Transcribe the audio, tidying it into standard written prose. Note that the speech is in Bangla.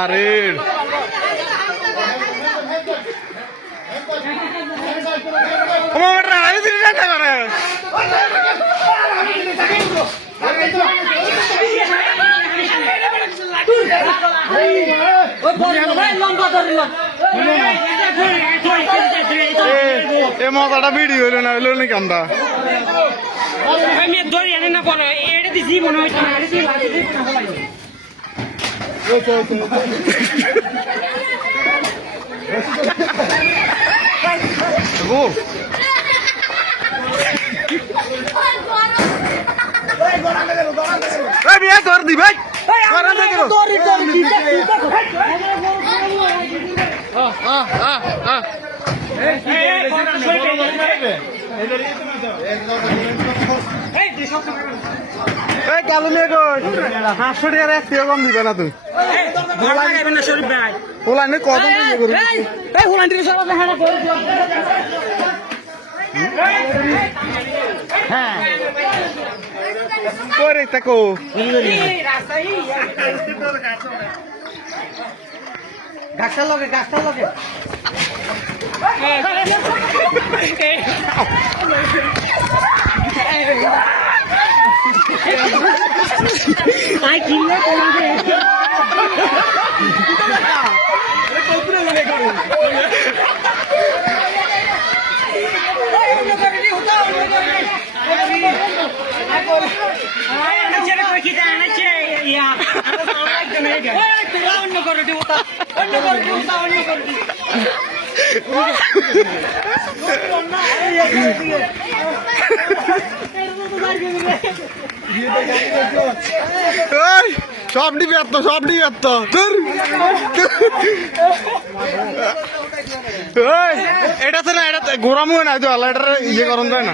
আরে এ মজাটা ভিডিও হইলো না হইলো নাকি আমরা ধরি আনে না বলো এটা দিছি মনে হয় তোর দিবে কালো নিয়ে কই 500 টাকার এক টাকা কম দিবে না তুই ওলা নে কত হ্যাঁ করে থাকো গাছটা লগে আই কিনলে তোমাকে অন্য করে দিব সব নিবি এত এটা তো না এটা ঘোরামো না তো আল্লাহ এটা ইয়ে করন যায় না